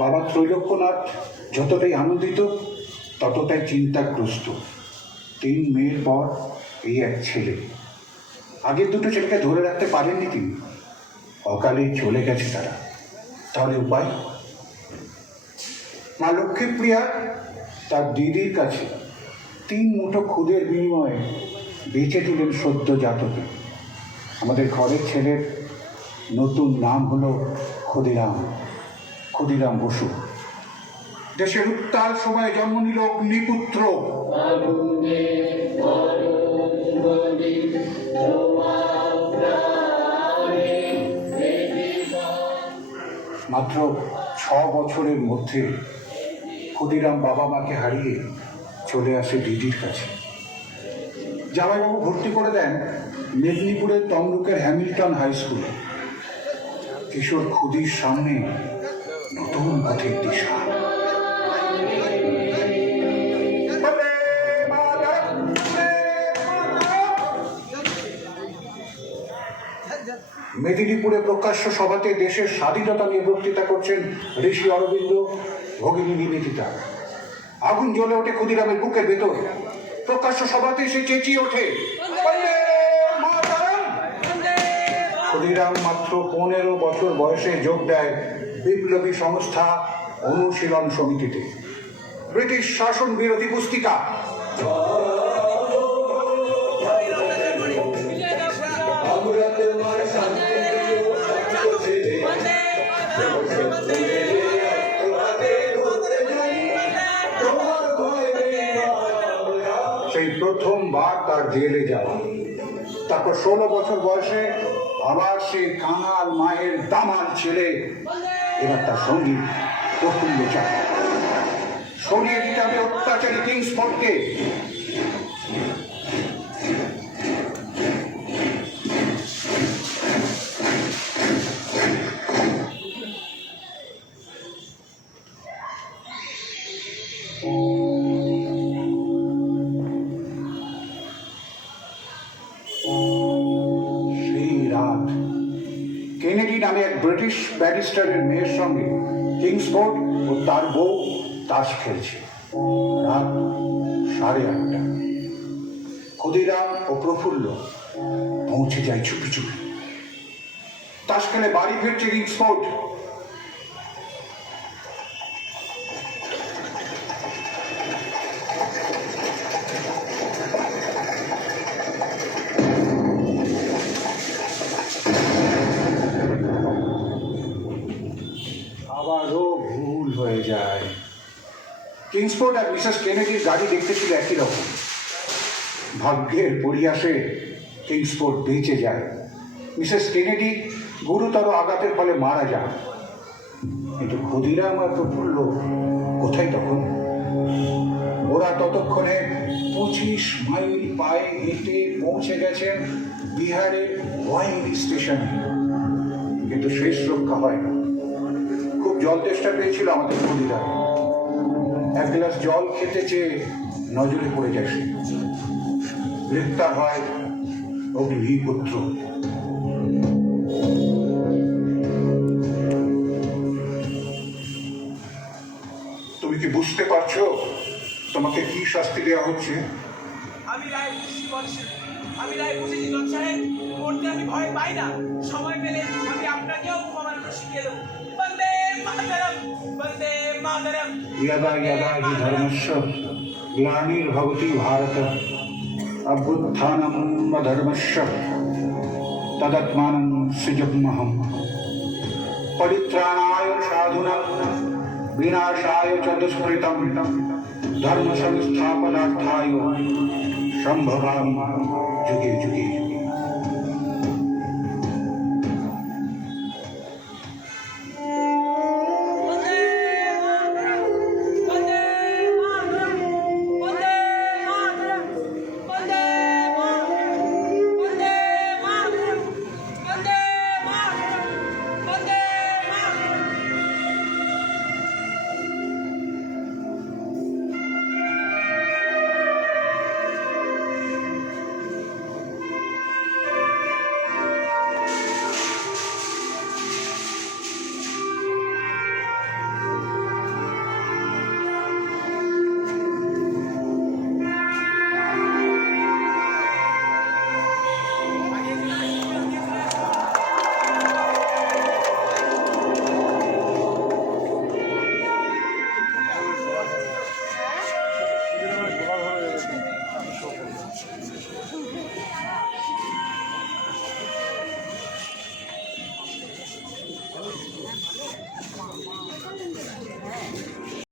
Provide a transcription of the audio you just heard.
বাবা ত্রৈলোক্যনাথ যতটাই আনন্দিত ততটাই চিন্তাগ্রস্ত। 3 মেয়ের পর এই এক ছেলে। আগের দুটো ছেলেকে ধরে রাখতে পারেননি তিনি, অকালে চলে গেছে তারা। তাহলে উপায়? মা লক্ষ্মীপ্রিয়া তার দিদির কাছে 3 মুঠো খুদের বিনিময়ে বেঁচে দিলেন সদ্যজাতকে। আমাদের ঘরের ছেলের নতুন নাম হলো ক্ষুদিরাম বসু। দেশের উত্তাল সময়ে জন্ম নিল অগ্নিপুত্র। মাত্র 6 বছরের মধ্যে ক্ষুদিরাম বাবা মাকে হারিয়ে চলে আসে দিদির কাছে। জামাইবাবু ভর্তি করে দেন মেদিনীপুরের তমলুকের হ্যামিল্টন হাই স্কুলে। কিশোর ক্ষুদির সামনে নতুন পথের দিশা। মেদিনীপুরে প্রকাশ্য সভাতে দেশের স্বাধীনতা নিয়ে বক্তৃতা করছেন ঋষি অরবিন্দ, ভগিনী নিবেদিতা। আগুন জ্বলে ওঠে ক্ষুদিরামের বুকের ভেতর। প্রকাশ্য সভাতে সে চেঁচিয়ে ওঠে, ক্ষুদিরাম মাত্র 15 বছর বয়সে যোগ দেয় বিপ্লবী সংস্থা অনুশীলন সমিতিতে। ব্রিটিশ শাসন বিরোধী পুস্তিকা সেই প্রথমবার তার জেলে যাওয়া। তারপর 16 বছর বয়সে আবার সে কাঙাল মায়ের দামাল ছেলে, এবার তার সঙ্গী প্রফুল্ল চাকমা। সরিয়ে দিতে হবে অত্যাচারী কিংসফোর্ডকে। কেনেডি নামে এক ব্রিটিশ ব্যারিস্টারের মেয়ের সঙ্গে কিংসফোর্ড ও তার বউ তাস খেলছে। রাত 8:30। ক্ষুদিরাম ও প্রফুল্ল পৌঁছে যায় চুপি চুপি। তাস খেলে বাড়ি ফিরছে কিংসফোর্ড। আবারও ভুল হয়ে যায়। কিংসফোর্ড আর মিসেস কেনেডির গাড়ি দেখতে ছিল একই রকম। ভাগ্যের পরিহাসে কিংসফোর্ড বেঁচে যায়। মিসেস কেনেডি গুরুতর আঘাতের ফলে মারা যান। কিন্তু ক্ষুদিরাম আর প্রফুল্ল কোথায় তখন? ওরা ততক্ষণে 25 মাইল পায়ে হেঁটে পৌঁছে গেছেন বিহারের ওয়াইলি স্টেশনে। কিন্তু শেষ রক্ষা হয় না। খুব জল তেষ্টা পেয়েছিল আমাদের ক্ষুদিরাম। 1 গ্লাস জল খেতে চেয়ে নজরে পড়ে যায় সে। গ্রেপ্তার হয় অগ্নিপুত্র। তুমি কি বুঝতে পারছো তোমাকে কি শাস্তি দেওয়া হচ্ছে? আমি রায় বুঝেছি বলছি, আমি রায় বুঝেছি জন সাহেব। করতে আমি ভয় পাই না। সময় পেলে আমি আপনাকেও বোমা বানানো শিখিয়ে দেবো। বন্দে মাতরম, বন্দে মাতরম। यदा यदा हि धर्मस्य ग्लानिर्भवति भारत अभ्युत्थानम् अधर्मस्य तदात्मानं सृजाम्यहम्। परित्राणाय साधूनां विनाशाय च दुष्कृतं धर्म संस्थापनार्थाय संभवामि जुगे जुगे।